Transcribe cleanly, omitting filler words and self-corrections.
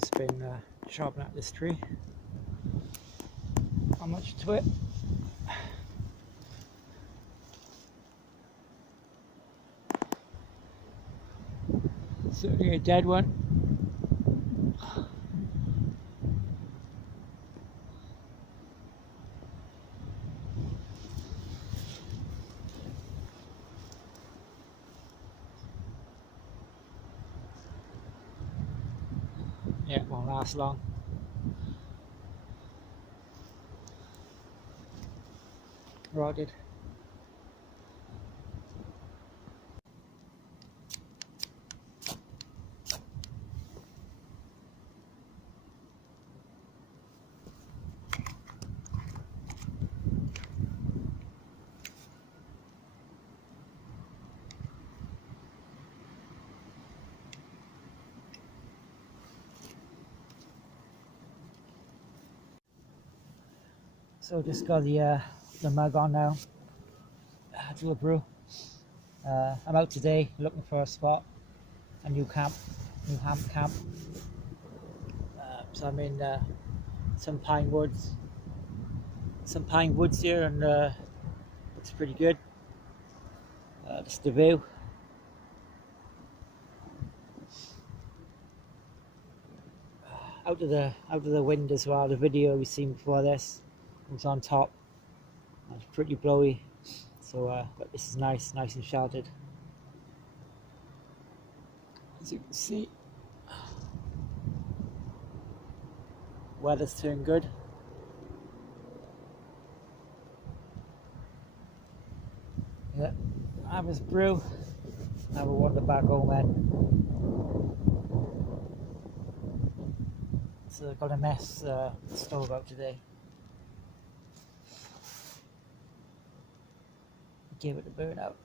son's been chopping at this tree. Not much to it. Certainly a dead one. Yeah, it won't last long. Rotted. So just got the mug on now. Do a brew. I'm out today looking for a spot, a new camp, new camp. So I'm in some pine woods here, and it's pretty good. Just the view. Out of the wind as well. The video we seen before this was on top. It's pretty blowy, so but this is nice and sheltered. As you can see, weather's turned good. Yeah, I was brew. Now we wander back home then. So I've got a mess the stove out today. Give it a burn out.